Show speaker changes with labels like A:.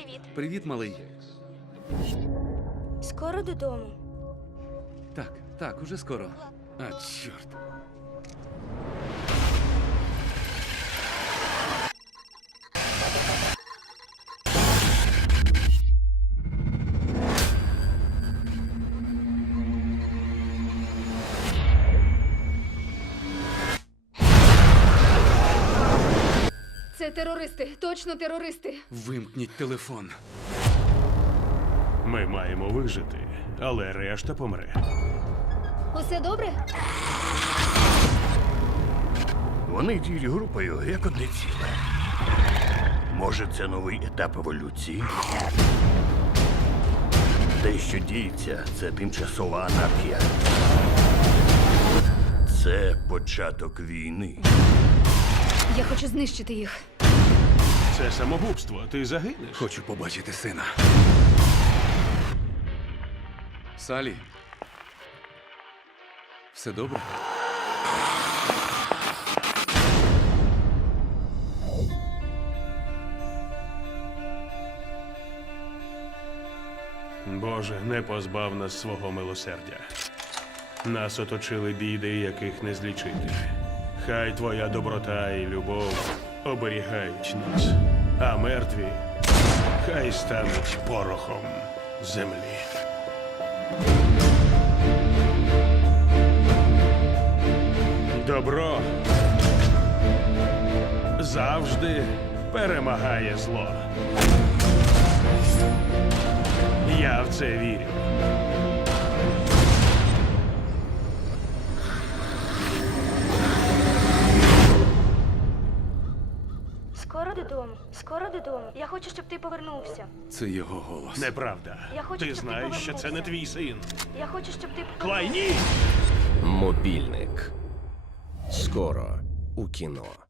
A: привіт.
B: Привіт, малий.
A: Скоро додому.
B: Так, уже скоро. А, чорт.
C: Це терористи, точно терористи.
B: Вимкніть телефон.
D: Ми маємо вижити, але решта помре.
C: Усе добре?
E: Вони діють групою як одне ціле. Може, це новий етап еволюції? Те, що діється, це тимчасова анархія. Це початок війни.
C: Я хочу знищити їх.
D: Це самогубство, ти загинеш.
B: Хочу побачити сина. Салі. Все добре?
D: Боже, не позбав нас свого милосердя. Нас оточили біди, яких не злічити. Хай твоя доброта і любов оберігають нас, а мертві хай стануть порохом землі. Добро завжди перемагає зло. Я в це вірю.
A: Скоро додому. Скоро додому. Я хочу, щоб ти повернувся.
B: Це його голос.
D: Неправда.
A: Я хочу,
D: Ти
A: щоб ти
D: знаєш, що це не твій син.
A: Я хочу, щоб ти
D: Клай, ні!
F: Мобільник. Скоро у кіно.